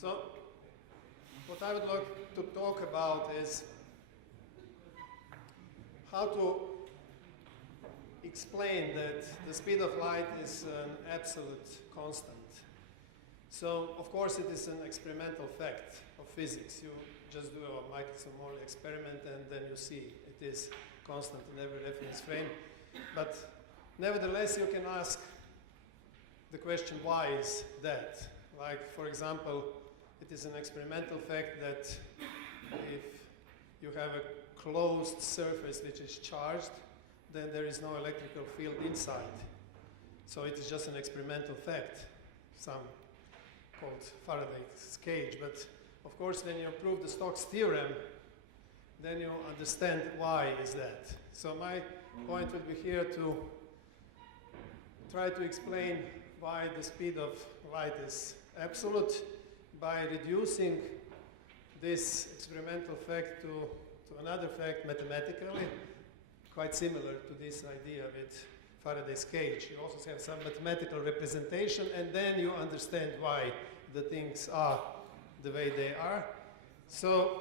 So, what I would like to talk about is how to explain that the speed of light is an absolute constant. So, of course, it is an experimental fact of physics. You just do a Michelson-Morley experiment and then you see it is constant in every reference frame. But nevertheless, you can ask the question, why is that? Like, for example, it is an experimental fact that if you have a closed surface which is charged, then there is no electrical field inside. So it is just an experimental fact, some called Faraday's cage. But of course, when you prove the Stokes theorem, then you understand why is that. So my point would be here to try to explain why the speed of light is absolute by reducing this experimental fact to another fact mathematically, quite similar to this idea with Faraday's cage. You also have some mathematical representation, and then you understand why the things are the way they are. So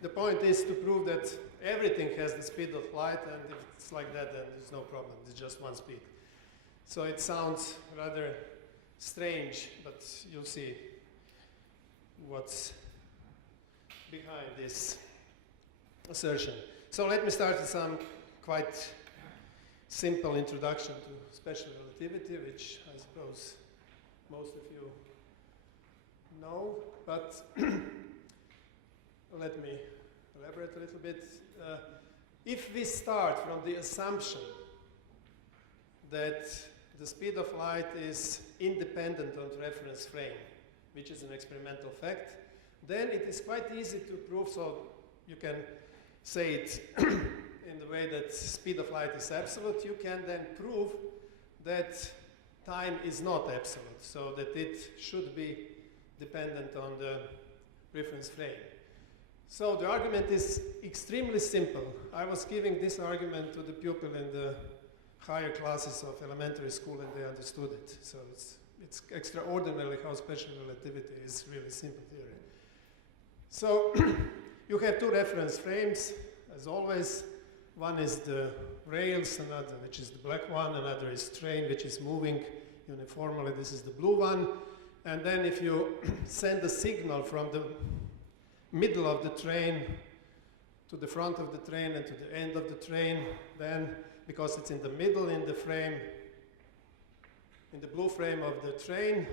the point is to prove that everything has the speed of light, and if it's like that, then there's no problem. It's just one speed. So it sounds rather strange, but you'll see what's behind this assertion. So let me start with some quite simple introduction to special relativity, which I suppose most of you know, but let me elaborate a little bit. If we start from the assumption that the speed of light is independent on the reference frame, which is an experimental fact, then it is quite easy to prove, so you can say it in the way that speed of light is absolute. You can then prove that time is not absolute, so that it should be dependent on the reference frame. So the argument is extremely simple. I was giving this argument to the pupil in the higher classes of elementary school, and they understood it. So it's extraordinary how special relativity is really simple theory. So you have two reference frames, as always. One is the rails, another which is the black one, another is train which is moving uniformly. This is the blue one. And then if you send a signal from the middle of the train to the front of the train and to the end of the train, then because it's in the middle in the frame, in the blue frame of the train,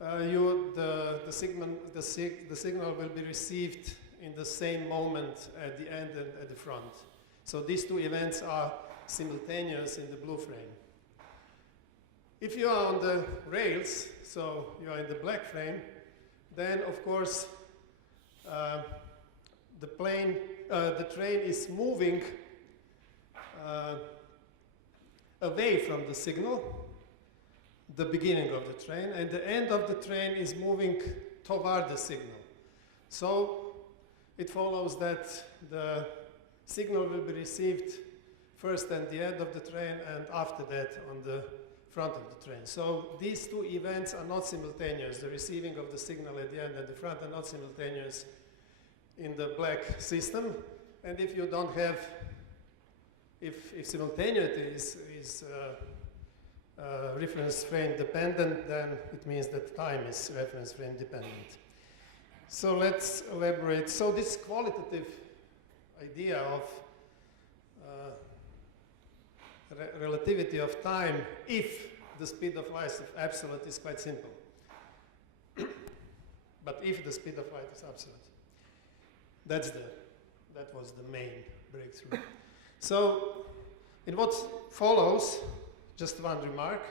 the signal will be received in the same moment at the end and at the front. So these two events are simultaneous in the blue frame. If you are on the rails, so you are in the black frame, then of course the train is moving away from the signal, the beginning of the train, and the end of the train is moving toward the signal. So it follows that the signal will be received first at the end of the train and after that on the front of the train. So these two events are not simultaneous. The receiving of the signal at the end and the front are not simultaneous in the black system. And if you don't have, if simultaneity is reference frame dependent, then it means that time is reference frame dependent. So let's elaborate. So this qualitative idea of relativity of time, if the speed of light is absolute, is quite simple. But if the speed of light is absolute, that was the main breakthrough. So in what follows, just one remark,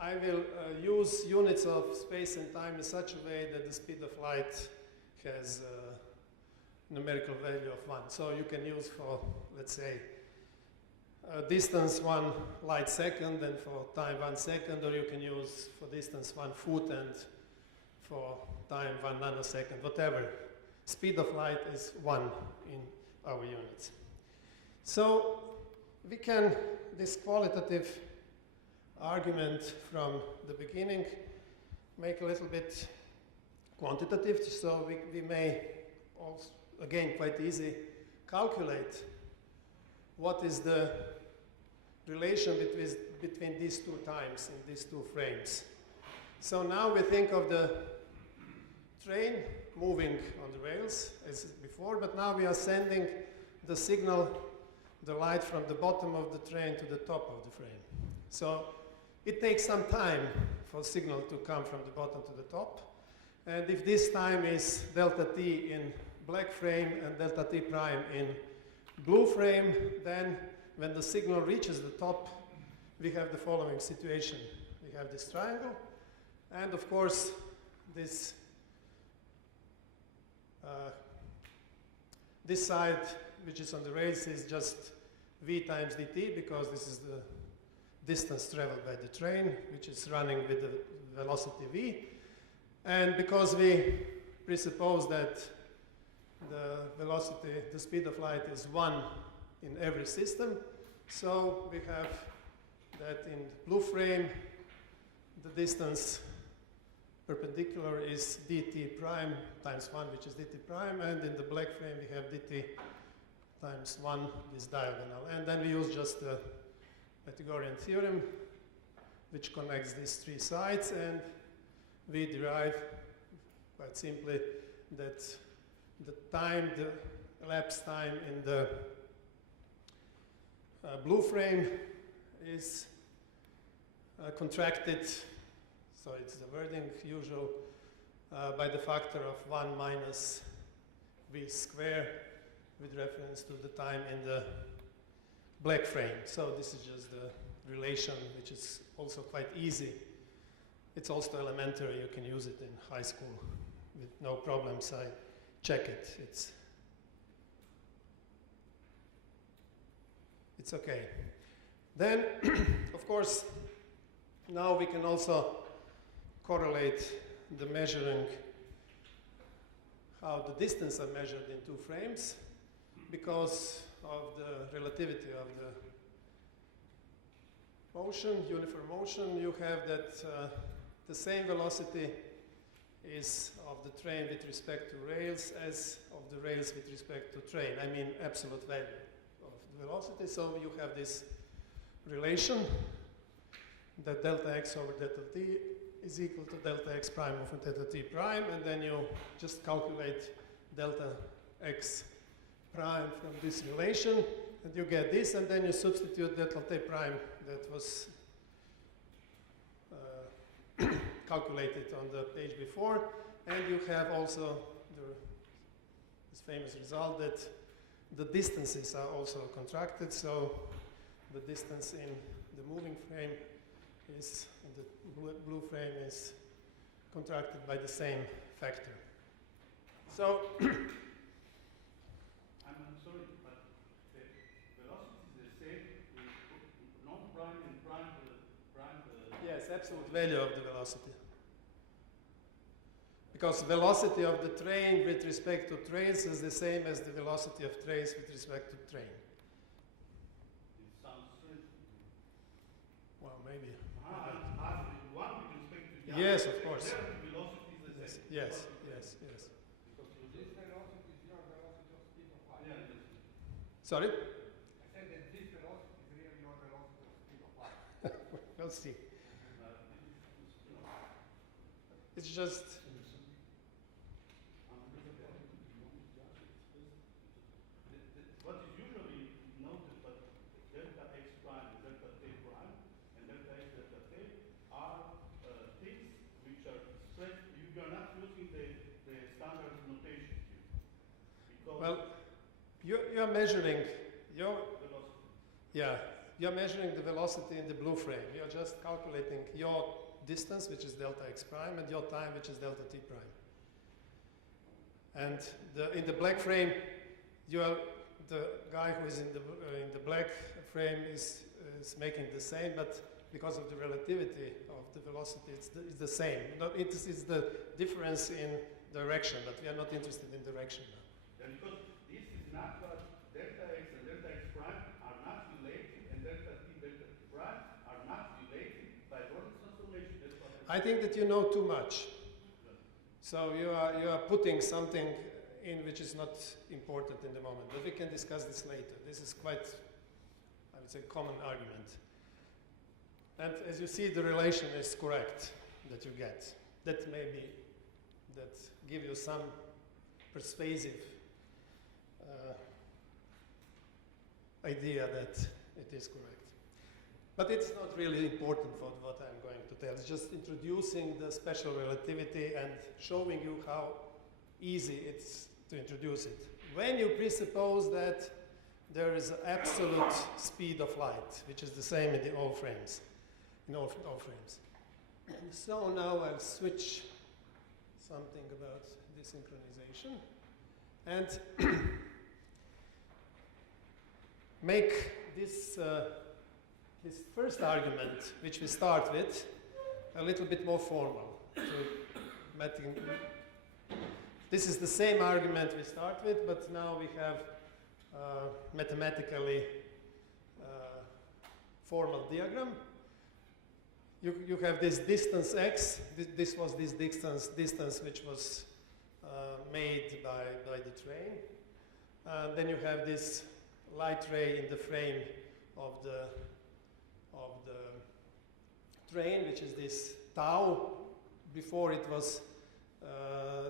I will use units of space and time in such a way that the speed of light has a numerical value of 1. So you can use for, let's say, distance 1 light second, and for time 1 second, or you can use for distance 1 foot and for time 1 nanosecond, whatever. Speed of light is 1 in our units. So we can, this qualitative argument from the beginning, make a little bit quantitative, so we may also, again, quite easy calculate what is the relation between these two times in these two frames. So now we think of the train moving on the rails as before, but now we are sending the signal, the light from the bottom of the train to the top of the frame. So it takes some time for signal to come from the bottom to the top. And if this time is delta t in black frame and delta t prime in blue frame, then when the signal reaches the top, we have the following situation. We have this triangle, and of course, this side, which is on the rails, is just v times dt, because this is the distance traveled by the train, which is running with the velocity v. And because we presuppose that the velocity, the speed of light is 1 in every system, so we have that in blue frame, the distance perpendicular is dt prime times 1, which is dt prime, and in the black frame we have dt times 1, this diagonal. And then we use just the Pythagorean theorem, which connects these three sides, and we derive quite simply that the time, the elapsed time in the blue frame is contracted, so it's the wording usual, by the factor of 1 minus v square with reference to the time in the black frame. So this is just the relation, which is also quite easy. It's also elementary, you can use it in high school with no problems. I check it, it's okay. Then, of course, now we can also correlate the measuring, how the distance are measured in two frames, because of the relativity of the motion, uniform motion. You have that the same velocity is of the train with respect to rails as of the rails with respect to train. I mean absolute value of the velocity. So you have this relation that delta x over delta t is equal to delta x prime over delta t prime, and then you just calculate delta x prime from this relation, and you get this, and then you substitute delta t prime that was calculated on the page before, and you have also this famous result that the distances are also contracted, so the distance in the moving frame is, in the blue frame is contracted by the same factor. So, I'm sorry, but the velocity is the same with non-prime and prime. Yes, absolute value of the velocity. Because velocity of the train with respect to trains is the same as the velocity of trains with respect to train. It sounds strange. Well, maybe. One with respect to the other. Yes, of course. The velocity is the same. Yes. Because this velocity is your velocity of speed of light. yeah, Sorry? I said that this velocity is really your velocity of speed of light. We'll see. It's just, what is usually noted, but delta x prime and delta t prime and delta x delta t are things which are expressed. You are not using the standard notation here. Because well, you're measuring your, velocity. you're measuring the velocity in the blue frame. You're just calculating your distance, which is delta x prime, and your time, which is delta t prime. And in the black frame, the guy who is in the black frame is making the same, but because of the relativity of the velocity, it's the same. It is the difference in direction, but we are not interested in direction now. And because this is not what delta x and delta x prime are not related, and delta t prime are not related by Lorentz transformation. I think that you know too much. So you are putting something in which is not important in the moment, but we can discuss this later. This is quite, I would say, common argument. And as you see, the relation is correct that you get. That give you some persuasive idea that it is correct. But it's not really important for what I'm going to tell. It's just introducing the special relativity and showing you how easy it's to introduce it. When you presuppose that there is an absolute speed of light, which is the same in all frames, So now I'll switch something about desynchronization and make this this first argument, which we start with, a little bit more formal. This is the same argument we start with, but now we have mathematically formal diagram. You have this distance x. This was this distance which was made by the train. Then you have this light ray in the frame of the train, which is this tau. Before it was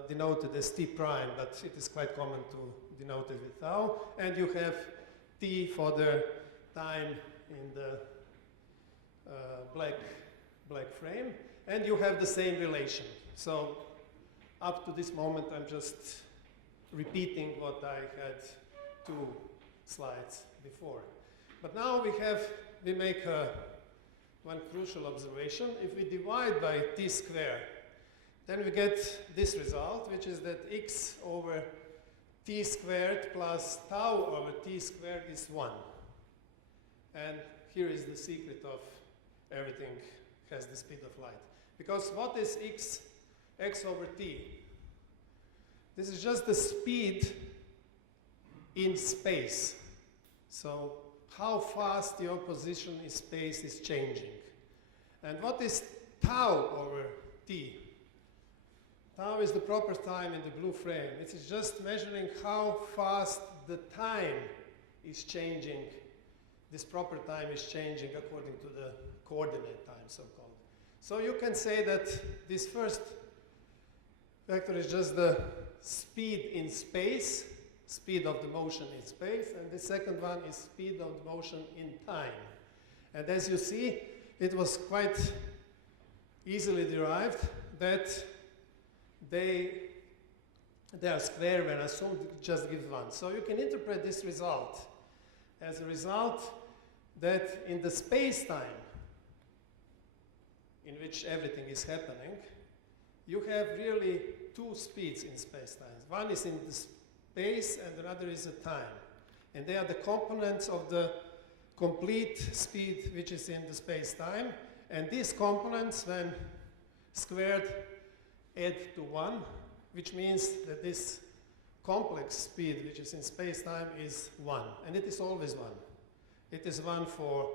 denoted as t prime, but it is quite common to denote it with tau. And you have t for the time in the black frame, and you have the same relation. So up to this moment, I'm just repeating what I had 2 slides before. But now we make one crucial observation. If we divide by t squared, then we get this result, which is that x over t squared plus tau over t squared is 1. And here is the secret of everything has the speed of light. Because what is x over t? This is just the speed in space. So how fast your position in space is changing. And what is tau over t? Tau is the proper time in the blue frame. It is just measuring how fast the time is changing. This proper time is changing according to the coordinate time, so-called. So you can say that this first vector is just the speed in space, speed of the motion in space, and the second one is speed of the motion in time. And as you see, it was quite easily derived that they are square when assumed just gives 1. So you can interpret this result as a result that in the space-time in which everything is happening, you have really 2 speeds in space-time. One is in the space and another is a time. And they are the components of the complete speed which is in the space-time. And these components, when squared, add to 1, which means that this complex speed which is in space-time is 1. And it is always 1. It is 1 for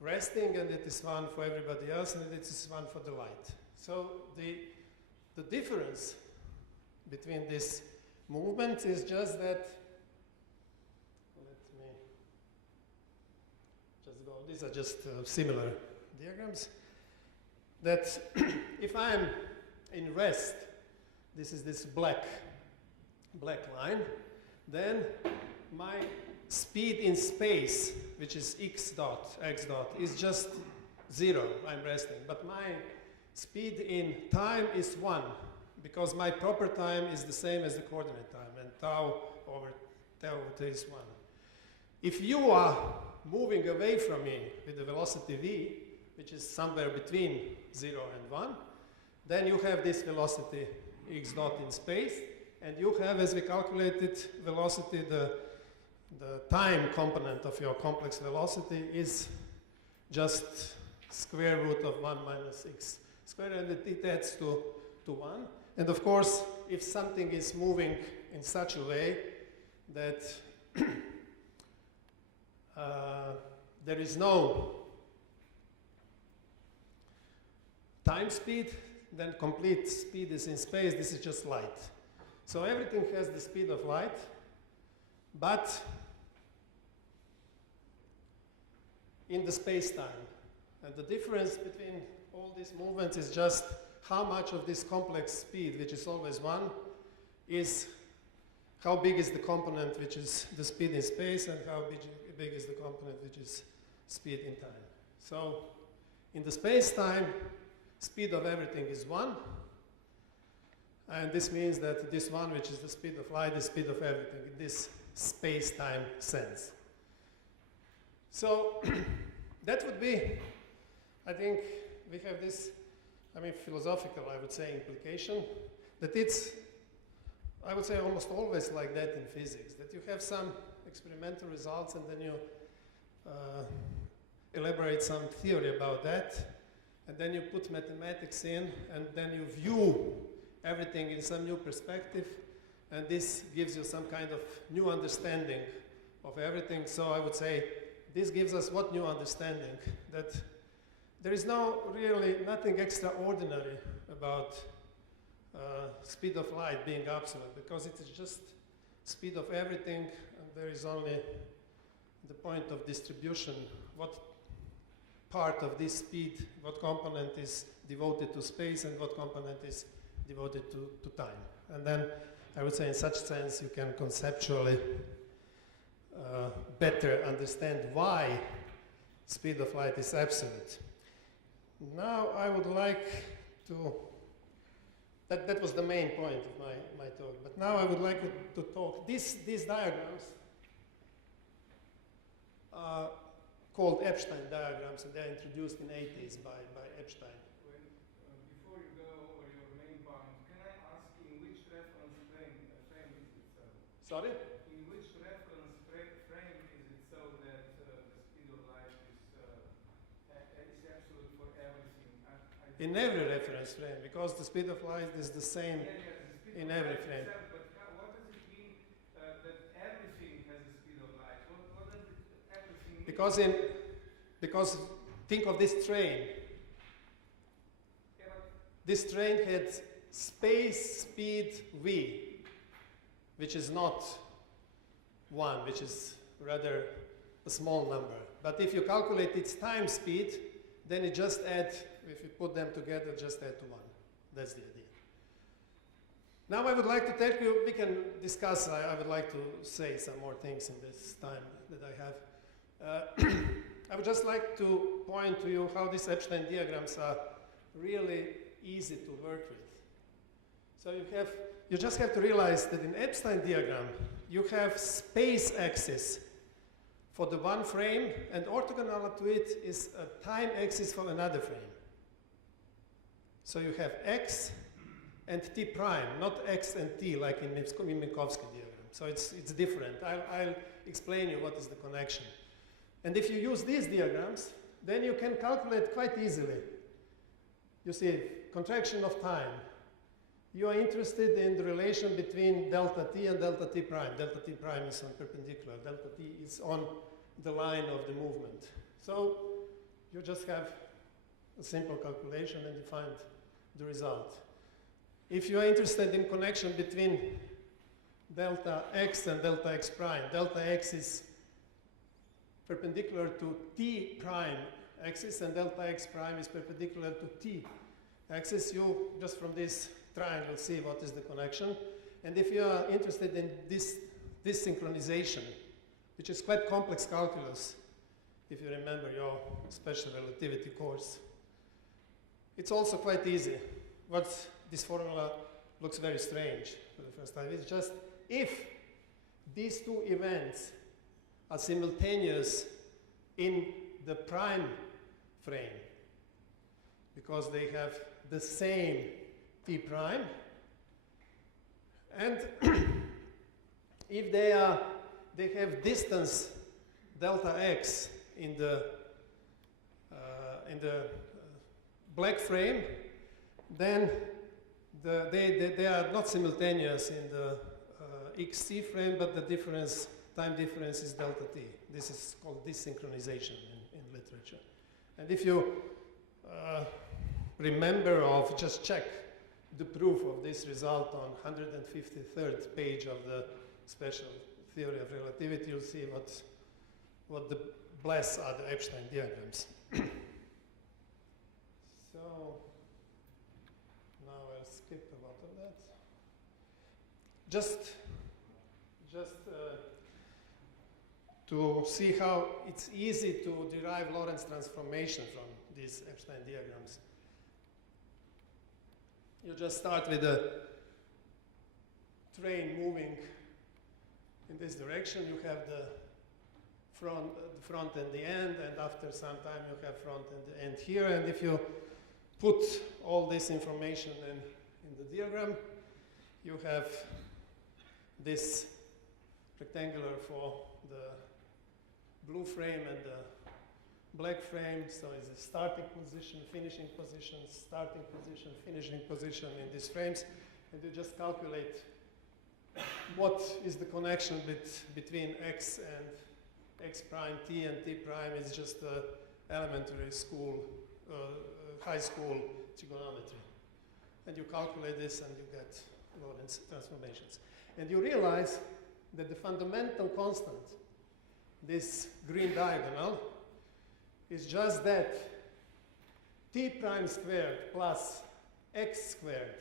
resting, and it is 1 for everybody else, and it is 1 for the light. So the difference between this movement is just that, let me just go, these are just similar diagrams, that if I'm in rest, this is this black line, then my speed in space, which is x dot, is just 0, I'm resting. But my speed in time is 1, because my proper time is the same as the coordinate time, and tau over t is 1. If you are moving away from me with the velocity v, which is somewhere between 0 and 1, then you have this velocity x dot in space, and you have, as we calculated, velocity, the time component of your complex velocity is just square root of 1 minus x squared, and it adds to 1. And of course, if something is moving in such a way that there is no time speed, then complete speed is in space, this is just light. So everything has the speed of light, but in the space-time. And the difference between all these movements is just how much of this complex speed, which is always 1, is how big is the component which is the speed in space, and how big is the component which is speed in time. So in the space-time, speed of everything is 1. And this means that this 1, which is the speed of light, is speed of everything in this space-time sense. So that would be, I think, we have this, philosophical, I would say, implication, that it's, I would say, almost always like that in physics, that you have some experimental results and then you elaborate some theory about that, and then you put mathematics in, and then you view everything in some new perspective, and this gives you some kind of new understanding of everything. So I would say this gives us what new understanding? That there is nothing extraordinary about speed of light being absolute, because it is just speed of everything, and there is only the point of distribution, what part of this speed, what component is devoted to space and what component is devoted to time. And then I would say in such sense you can conceptually better understand why speed of light is absolute. Now I would like to, that was the main point of my talk, but now I would like to talk, these diagrams are called Epstein diagrams, and they're introduced in the 80s by Epstein. Before you go over your main point, can I ask in which reference frame is it so? Sorry? In which reference frame is it so that the speed of light is absolute for everything? In every reference frame, because the speed of light is the same in every frame. But what does it mean that everything has the speed of light? What does everything mean? Because think of this train. This train had space speed v, which is not 1, which is rather a small number. But if you calculate its time speed, then it just add, if you put them together, just add to 1. That's the idea. Now I would like to tell you, we can discuss, I would like to say some more things in this time that I have. I would just like to point to you how these Epstein diagrams are really easy to work with. So you just have to realize that in Epstein diagram, you have space axis for the one frame, and orthogonal to it is a time axis for another frame. So you have x and t prime, not x and t like in Minkowski diagram. So it's different. I'll explain you what is the connection. And if you use these diagrams, then you can calculate quite easily. You see, contraction of time. You are interested in the relation between delta t and delta t prime. Delta t prime is on perpendicular. Delta t is on the line of the movement. So you just have a simple calculation and you find the result. If you are interested in connection between delta x and delta x prime, delta x is perpendicular to t prime axis and delta x prime is perpendicular to t axis, you just from this triangle see what is the connection. And if you are interested in this synchronization, which is quite complex calculus, if you remember your special relativity course, it's also quite easy. This formula looks very strange for the first time. It's just if these two events are simultaneous in the prime frame, because they have the same t prime, and if they have distance delta x in the black frame, then they are not simultaneous in the xc frame, but the time difference is delta t. This is called desynchronization in literature. And if you remember of, just check the proof of this result on 153rd page of the Special Theory of Relativity. You'll see what the bless are the Epstein diagrams. So now I'll skip a lot of that. Just to see how it's easy to derive Lorentz transformation from these Epstein diagrams. You just start with a train moving in this direction. You have the front and the end, and after some time you have front and the end here. And if you put all this information in the diagram, you have this rectangular for the blue frame and the black frame. So it's a starting position, finishing position, starting position, finishing position in these frames. And you just calculate what is the connection between x and x prime, t and t prime. Is just elementary school, high school trigonometry. And you calculate this and you get Lorentz transformations. And you realize that the fundamental constant, this green diagonal, is just that t prime squared plus x squared.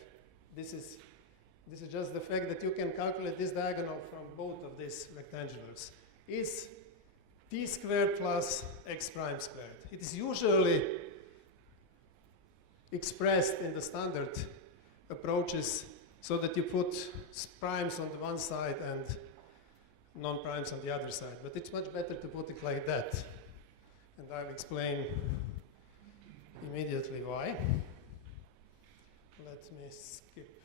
This is just the fact that you can calculate this diagonal from both of these rectangulars, is t squared plus x prime squared. It is usually expressed in the standard approaches so that you put primes on the one side and non-primes on the other side. But it's much better to put it like that. And I'll explain immediately why. Let me skip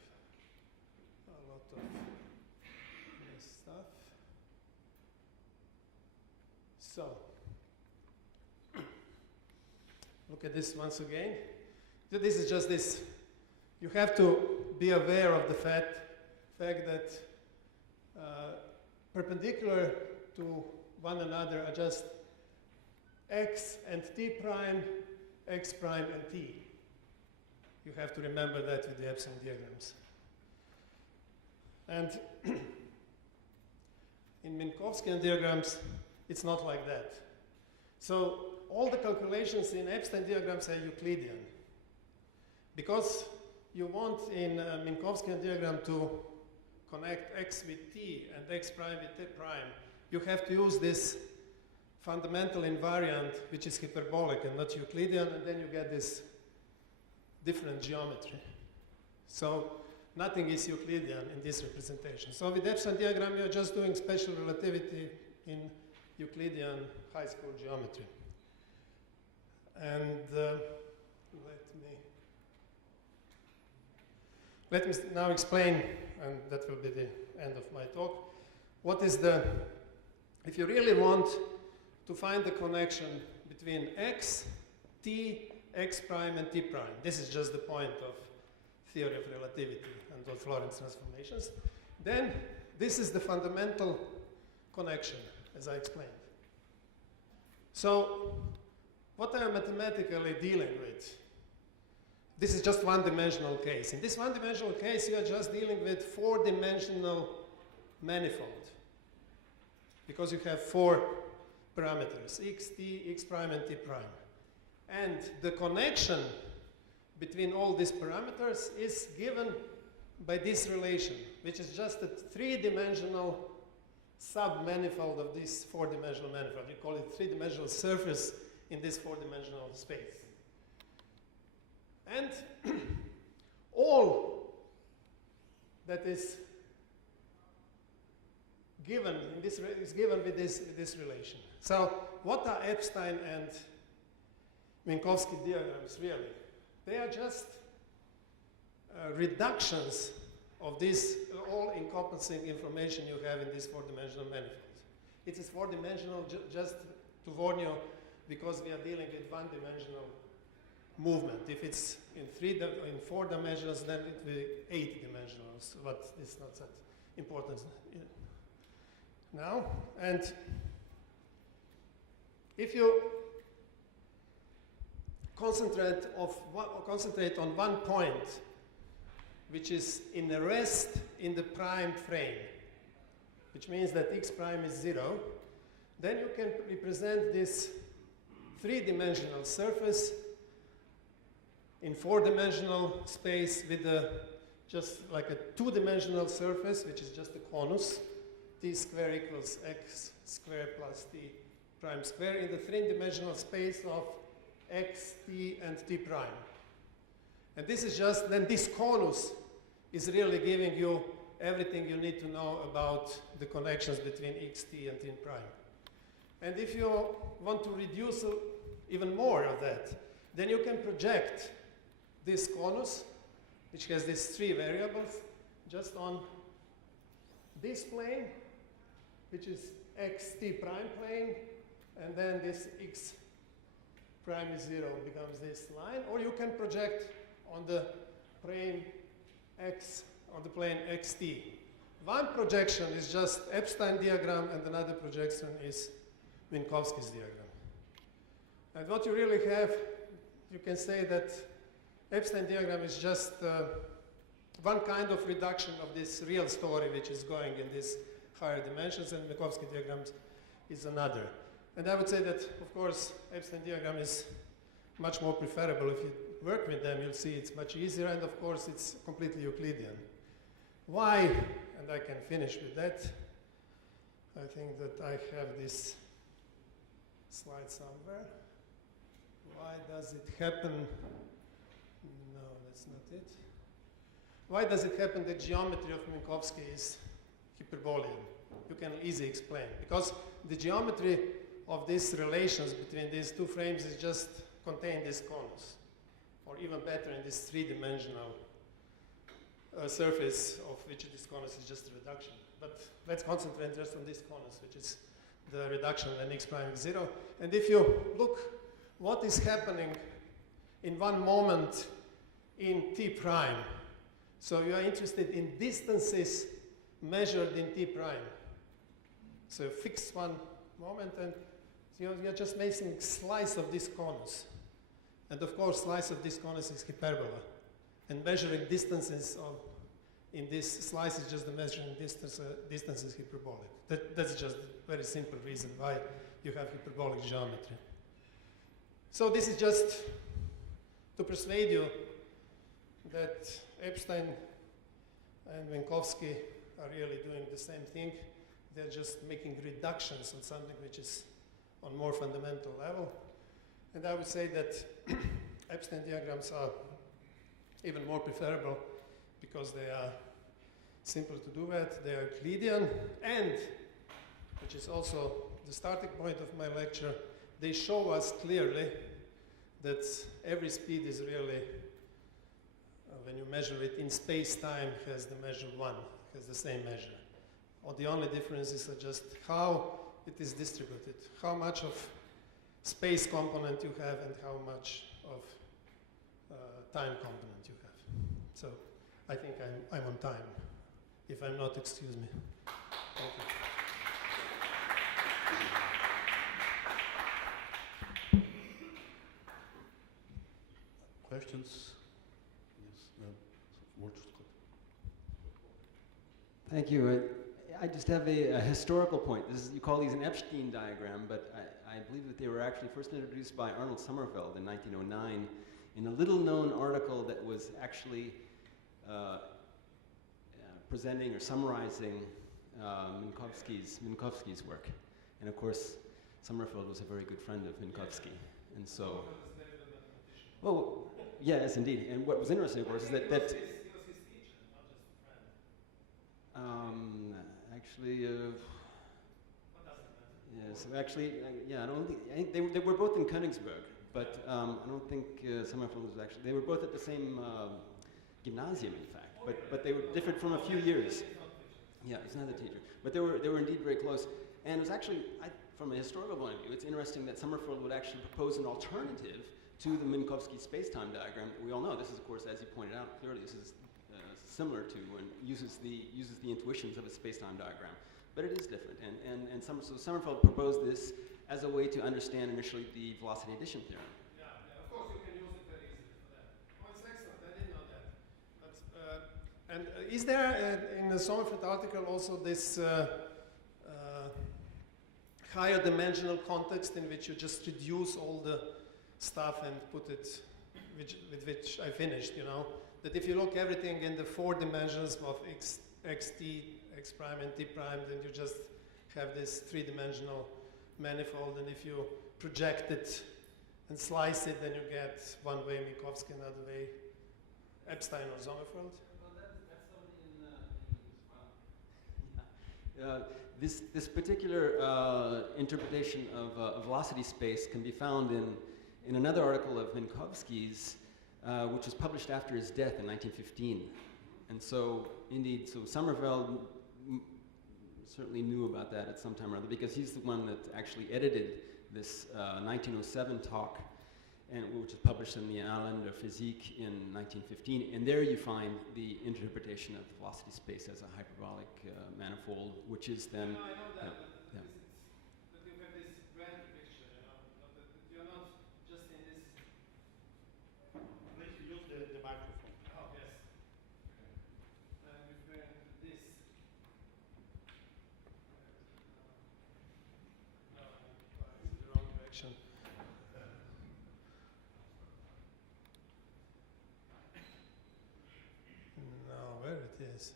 a lot of this stuff. So, look at this once again. This is just this. You have to be aware of the fact that perpendicular to one another are just x and t prime, x prime and t. You have to remember that with the Epsilon diagrams. And in Minkowski diagrams, it's not like that. So all the calculations in Epstein diagrams are Euclidean. Because you want in a Minkowski diagram to connect x with t and x prime with t prime, you have to use this fundamental invariant, which is hyperbolic and not Euclidean, and then you get this different geometry. So nothing is Euclidean in this representation. So with Epstein diagram, you're just doing special relativity in Euclidean high school geometry. And let me now explain, and that will be the end of my talk, what is if you really want to find the connection between x, t, x prime, and t prime. This is just the point of theory of relativity and of Lorentz transformations. Then this is the fundamental connection, as I explained. So what are you mathematically dealing with? This is just one-dimensional case. In this one-dimensional case, you are just dealing with four-dimensional manifold, because you have four parameters, x, t, x prime, and t prime. And the connection between all these parameters is given by this relation, which is just a three-dimensional sub-manifold of this four-dimensional manifold. You call it three-dimensional surface in this four-dimensional space. And all that is given in this is given with this relation. So what are Epstein and Minkowski diagrams really? They are just reductions of this all-encompassing information you have in this four-dimensional manifold. It is four-dimensional just to warn you, because we are dealing with one-dimensional movement. If it's in 4 dimensions, then it will be 8 dimensionals, but it's not that important now. And if you concentrate on one point, which is in a rest in the prime frame, which means that x prime is 0, then you can represent this three-dimensional surface in four-dimensional space with just like a two-dimensional surface, which is just a conus, t square equals x square plus t prime square in the three-dimensional space of x, t, and t prime. And this is just, then this conus is really giving you everything you need to know about the connections between x, t, and t prime. And if you want to reduce even more of that, then you can project this conus, which has these three variables, just on this plane, which is xt prime plane, and then this x prime is 0 becomes this line, or you can project on the plane x, on the plane xt. One projection is just Epstein diagram, and another projection is Minkowski's diagram. And what you really have, you can say that Epstein diagram is just one kind of reduction of this real story which is going in these higher dimensions, and Minkowski diagrams is another. And I would say that, of course, Epstein diagram is much more preferable. If you work with them, you'll see it's much easier, and of course, it's completely Euclidean. Why? And I can finish with that. I think that I have this slide somewhere. Why does it happen? No, that's not it. Why does it happen that geometry of Minkowski is Hyperbolian? You can easily explain. Because the geometry of these relations between these two frames is just contained this conus, or even better in this three-dimensional surface of which this conus is just a reduction. But let's concentrate just on this conus, which is the reduction when x prime is 0. And if you look what is happening in one moment in t prime, so you are interested in distances measured in t prime. So fix one moment, and you're just making slice of this conus. And of course, slice of this conus is hyperbola. And measuring distances in this slice is just the measuring distance is hyperbolic. That's just a very simple reason why you have hyperbolic geometry. So this is just to persuade you that Epstein and Minkowski are really doing the same thing. They're just making reductions on something which is on more fundamental level. And I would say that Epstein diagrams are even more preferable because they are simple to do that. They are Euclidean, and, which is also the starting point of my lecture, they show us clearly that every speed is really, when you measure it in space-time, has the measure 1, has the same measure. Or the only differences are just how it is distributed, how much of space component you have and how much of time component you have. So I think I'm on time. If I'm not, excuse me. Thank you. Questions? Yes. Thank you. I just have a historical point. You call these an Epstein diagram, but I believe that they were actually first introduced by Arnold Sommerfeld in 1909 in a little-known article that was actually presenting or summarizing Minkowski's work. And of course, Sommerfeld was a very good friend of Minkowski. And so, well, yes, indeed. And what was interesting, of course, is that He was his teacher, not just a friend. actually, What does it matter? yes, actually, yeah, I think they were both in Königsberg, but I don't think Sommerfeld was actually, they were both at the same gymnasium, in fact, but they were different from a few years. Yeah, he's not a teacher, but they were indeed very close. And it was actually, from a historical point of view, it's interesting that Sommerfeld would actually propose an alternative to the Minkowski space-time diagram that we all know. This is, of course, as you pointed out clearly, this is similar to and uses the intuitions of a space-time diagram, but it is different. So Sommerfeld proposed this as a way to understand initially the velocity addition theorem. Yeah, of course you can And is there in the Sommerfeld article also this higher dimensional context in which you just reduce all the stuff and put it, with which I finished, you know? That if you look everything in the 4 dimensions of x, t, x prime and t prime, then you just have this 3-dimensional manifold, and if you project it and slice it, then you get one way Minkowski, another way Epstein or Sommerfeld. Well, that's something this particular interpretation of a velocity space can be found in another article of Minkowski's, which was published after his death in 1915. And so, indeed, so Sommerfeld certainly knew about that at some time or other, because he's the one that actually edited this 1907 talk, and which was published in the Annalen der Physik in 1915. And there you find the interpretation of the velocity space as a hyperbolic manifold, which is then... No, I know that, yeah. but you have this grand picture, you know, that you're not just in this... Please use the microphone. Oh, yes. I'm referring to this. No, it's in the wrong direction. No, where it is.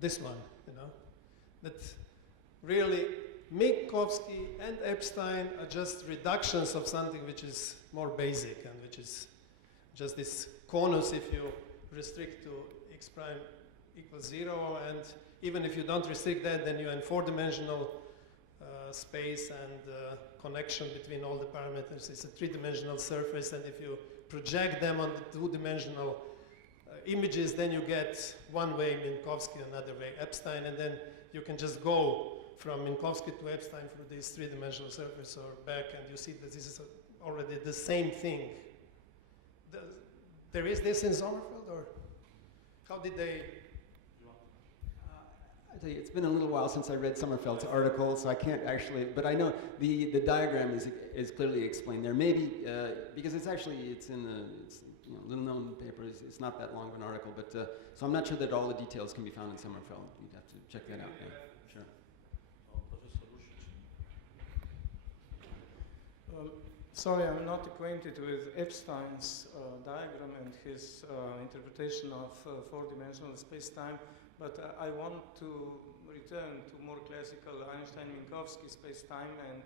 This one, you know. That really Minkowski and Epstein are just reductions of something which is more basic and which is just this conus if you restrict to x prime equals 0, and even if you don't restrict that, then you're in 4-dimensional space, and connection between all the parameters is a 3-dimensional surface, and if you project them on the 2-dimensional images, then you get one way Minkowski, another way Epstein, and then you can just go from Minkowski to Epstein through this 3-dimensional surface or back, and you see that this is already the same thing. There is this in Sommerfeld, or how did they? I tell you, it's been a little while since I read Sommerfeld's article, so I can't actually, but I know the diagram is clearly explained there. Maybe, because it's in the, little known paper, it's not that long of an article, but, so I'm not sure that all the details can be found in Sommerfeld. You'd have to check that out, yeah, sure. Sorry, I'm not acquainted with Epstein's diagram and his interpretation of 4-dimensional space-time, but I want to return to more classical Einstein-Minkowski space-time, and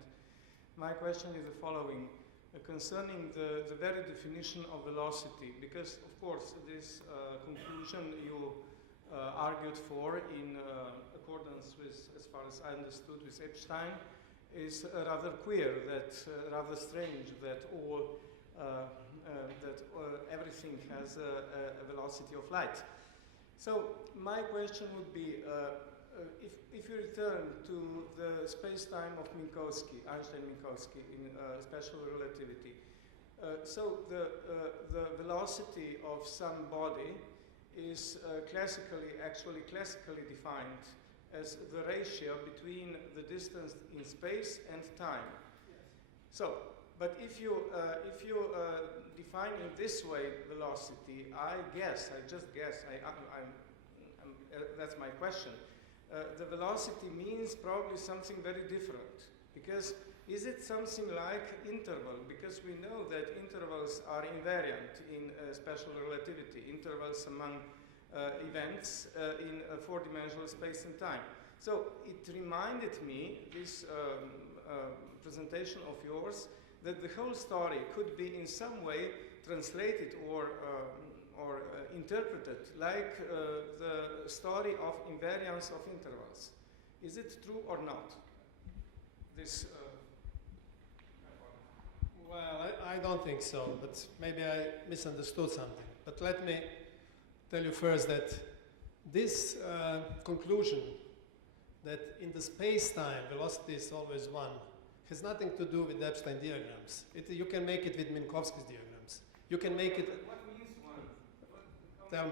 my question is the following. Concerning the very definition of velocity, because of course this conclusion you argued for in accordance with, as far as I understood, with Epstein, is rather queer, that rather strange that everything has a velocity of light. So my question would be, if you return to the space-time of Minkowski, Einstein-Minkowski in special relativity, so the velocity of some body is classically defined as the ratio between the distance in space and time. Yes. So, but if you define in this way velocity, I just guess, that's my question. The velocity means probably something very different, because is it something like interval? Because we know that intervals are invariant in special relativity, intervals among events in a 4-dimensional space and time. So it reminded me, this presentation of yours, that the whole story could be in some way translated or interpreted like the story of invariance of intervals. Is it true or not? This. Well, I don't think so, but maybe I misunderstood something. But let me tell you first that this conclusion that in the space-time velocity is always 1 has nothing to do with Epstein diagrams. You can make it with Minkowski's diagrams. You can make it. What means 1? Tell me.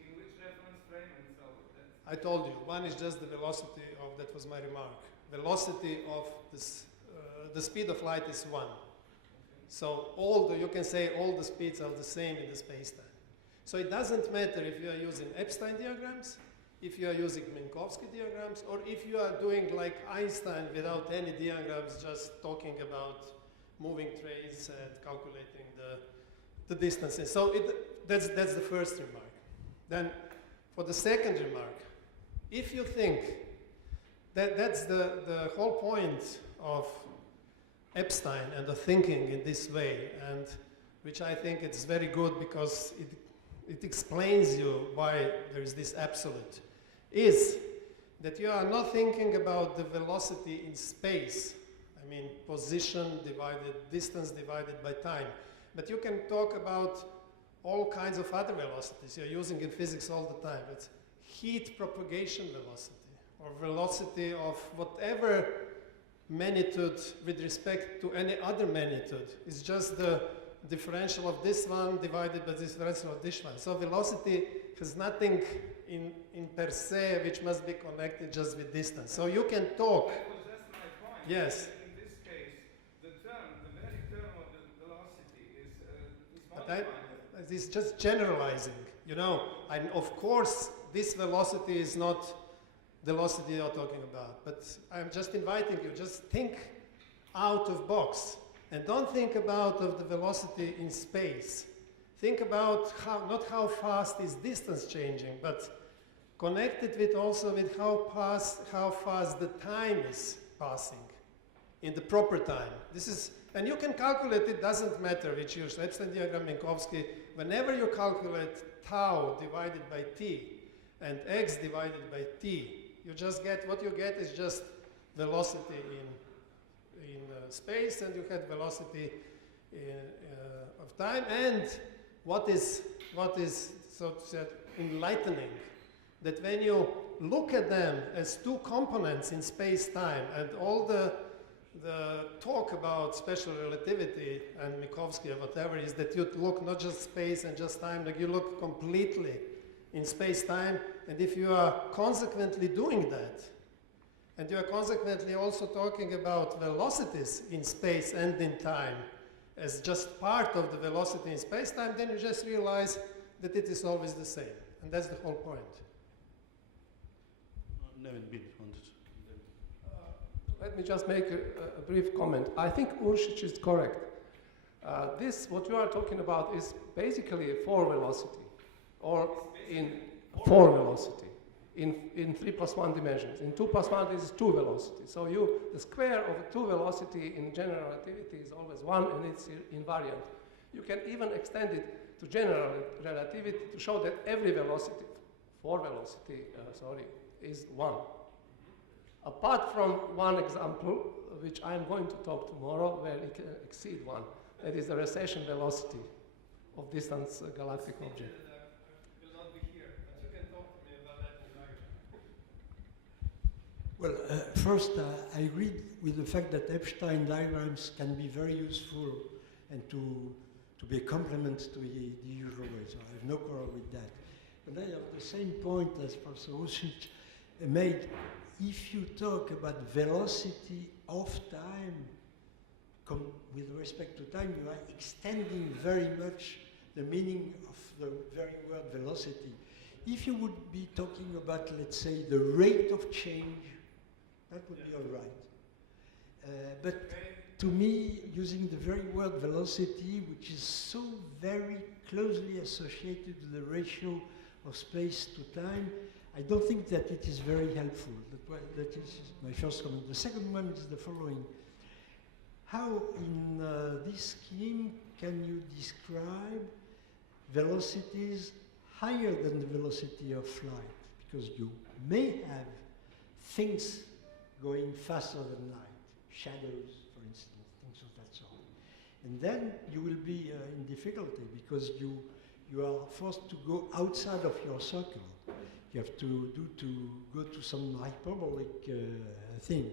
In which reference frame and so on? I told you, 1 is just the velocity of, that was my remark. Velocity of this, the speed of light is 1. Okay. So you can say all the speeds are the same in the space-time. So it doesn't matter if you are using Epstein diagrams, if you are using Minkowski diagrams, or if you are doing like Einstein without any diagrams, just talking about moving trains and calculating the distances. So that's the first remark. Then for the second remark, if you think that that's the whole point of Epstein and the thinking in this way, and which I think it's very good because it explains you why there is this absolute, is that you are not thinking about the velocity in space. I mean, position divided, distance divided by time. But you can talk about all kinds of other velocities you're using in physics all the time. It's heat propagation velocity, or velocity of whatever magnitude with respect to any other magnitude. It's just the differential of this one divided by the differential of this one. So velocity has nothing in per se which must be connected just with distance. So you can talk. That's my point. Yes. In this case, the very term of the velocity is But modified. this is just generalizing, you know. And of course, this velocity is not the velocity you're talking about. But I'm just inviting you, just think out of box. And don't think about of the velocity in space. Think about not how fast is distance changing, but connect it with also with how fast the time is passing in the proper time. This is, and you can calculate it, doesn't matter which use, Epstein diagram, Minkowski. Whenever you calculate tau divided by t and x divided by t, you just get, what you get is just velocity in space, and you had velocity of time. And what is so to say enlightening, that when you look at them as two components in space-time, and all the talk about special relativity and Minkowski or whatever is that you look not just space and just time, like you look completely in space-time. And if you are consequently doing that, and you are consequently also talking about velocities in space and in time as just part of the velocity in space-time, then you just realize that it is always the same. And that's the whole point. Let me just make a brief comment. I think Uršić is correct. This, what you are talking about, is basically a 4 velocity, or in 4 velocity. In 3 + 1 dimensions. In 2 + 1 this is 2 velocity. So the square of a 2 velocity in general relativity is always 1, and it's invariant. You can even extend it to general relativity to show that every velocity, 4 velocity, is 1. Apart from one example, which I'm going to talk tomorrow, where it can exceed 1. That is the recession velocity of distant galactic object. Well, first, I agree with the fact that Epstein diagrams can be very useful and to be a complement to the usual way, so I have no quarrel with that. But I have the same point as Professor Uršić made. If you talk about velocity of time, with respect to time, you are extending very much the meaning of the very word velocity. If you would be talking about, let's say, the rate of change, that would be all right. But to me, using the very word velocity, which is so very closely associated with the ratio of space to time, I don't think that it is very helpful. That is my first comment. The second one is the following. How in this scheme can you describe velocities higher than the velocity of light? Because you may have things going faster than light, shadows, for instance, things of that sort. And then you will be in difficulty because you are forced to go outside of your circle. You have to go to some hyperbolic thing.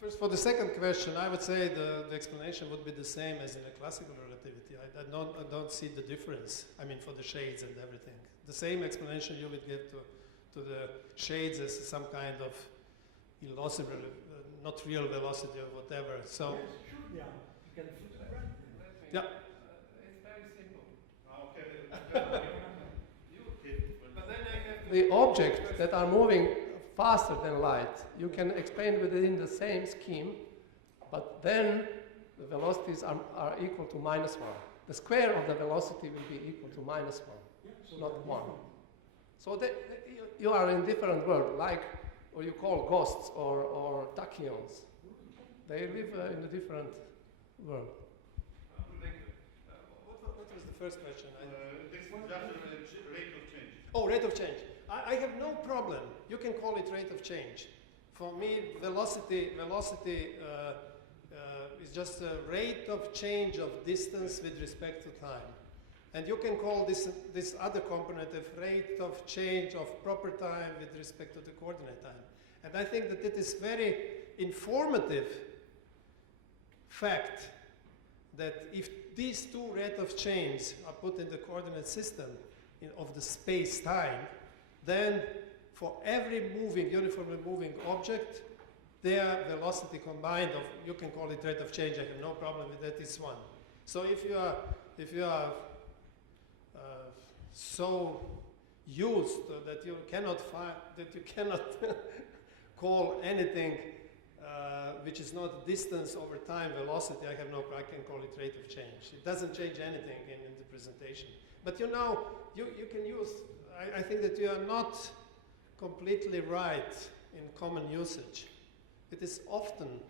First, for the second question, I would say the explanation would be the same as in a classical relativity. I don't see the difference, I mean, for the shades and everything. The same explanation you would give to the shades as some kind of illogical, not real velocity or whatever. So, Yes, sure, yeah. You can put it right. Let me Yeah. It's very simple. Okay. But then I have the objects that are moving faster than light. You can explain within the same scheme, but then the velocities are equal to -1. The square of the velocity will be equal to -1, not 1. So you are in different world, like what you call ghosts or tachyons. They live in a different world. What was the first question? This is just the rate of change. Oh, rate of change. I have no problem. You can call it rate of change. For me, velocity is just a rate of change of distance with respect to time. And you can call this other component a rate of change of proper time with respect to the coordinate time. And I think that it is very informative fact that if these two rate of change are put in the coordinate system of the space-time, then for every uniformly moving object, their velocity combined of, you can call it rate of change, I have no problem with that, is 1. So if you are so used that you cannot call anything which is not distance over time velocity, I can call it rate of change. It doesn't change anything in the presentation. But you can use, I think that you are not completely right in common usage. It is often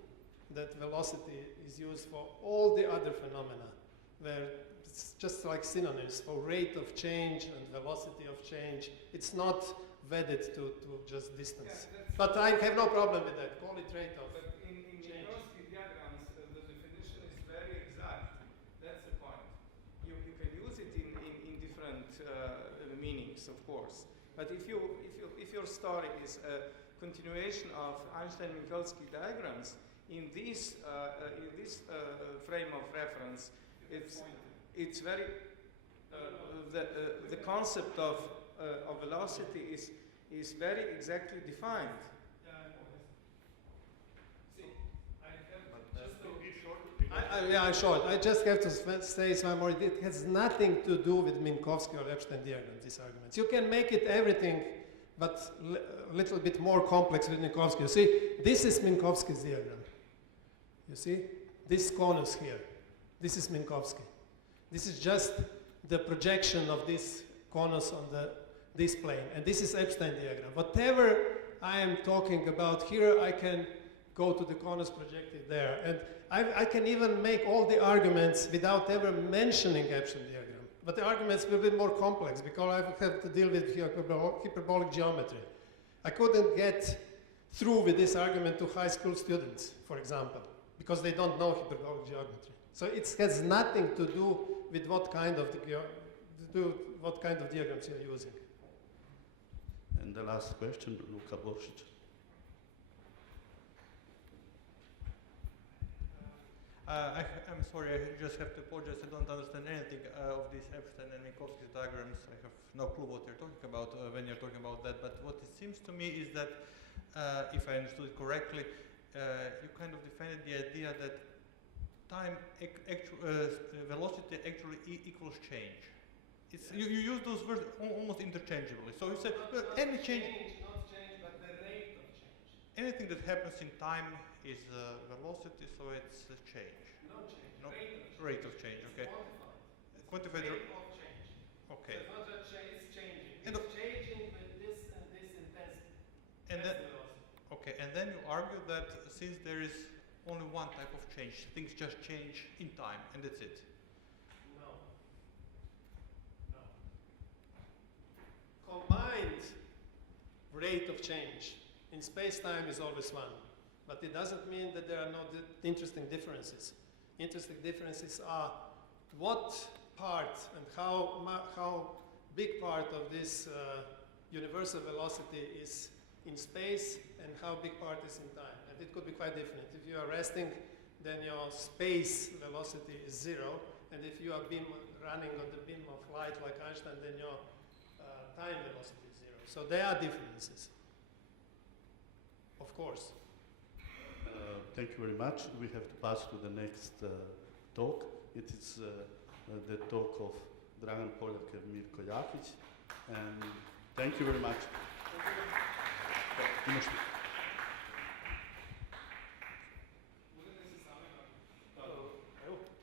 that velocity is used for all the other phenomena, where it's just like synonyms for rate of change and velocity of change. It's not wedded to just distance. Yeah, but I have no problem with that. Call it rate of But in Minkowski diagrams, the definition is very exact. That's the point. You can use it in different meanings, of course. But if your story is a continuation of Einstein-Minkowski diagrams, in this frame of reference, it's very the concept of velocity is very exactly defined. I'm short. I just have to say some more. It has nothing to do with Minkowski or Epstein diagrams, these arguments. You can make it everything, but a little bit more complex with Minkowski. You see, this is Minkowski's diagram. You see, this conus here, this is Minkowski. This is just the projection of this conus on this plane, and this is Epstein diagram. Whatever I am talking about here, I can go to the conus projected there, and I can even make all the arguments without ever mentioning Epstein diagram. But the arguments will be more complex because I have to deal with hyperbolic geometry. I couldn't get through with this argument to high school students, for example, because they don't know hyperbolic geometry. So it has nothing to do with what kind of diagrams you're using. And the last question, Luka Boršić. I'm sorry, I just have to apologize. I don't understand anything of these Epstein and Minkowski diagrams. I have no clue what you're talking about when you're talking about that. But what it seems to me is that, if I understood it correctly, you kind of defended the idea that velocity actually equals change. You use those words almost interchangeably. So you said, well, any change, Not change, but the rate of change. anything that happens in time is velocity, so it's change. No change. No, rate rate of of change. change. Okay. It's Quantify the rate of change. okay. So it's not just change, it's changing. And It's changing with this and this intensity. And That's then the velocity. okay, and then you argue that since there is only one type of change, things just change in time, and that's it. No. No. Combined rate of change in space-time is always 1. But it doesn't mean that there are no interesting differences. Interesting differences are what part and how big part of this universal velocity is in space and how big part is in time. And it could be quite different. If you are resting, then your space velocity is 0. And if you are running on the beam of light like Einstein, then your time velocity is 0. So there are differences, of course. Thank you very much. We have to pass to the next talk. it is the talk of Dragan Poljak and Mirko Jakić. And thank you very much.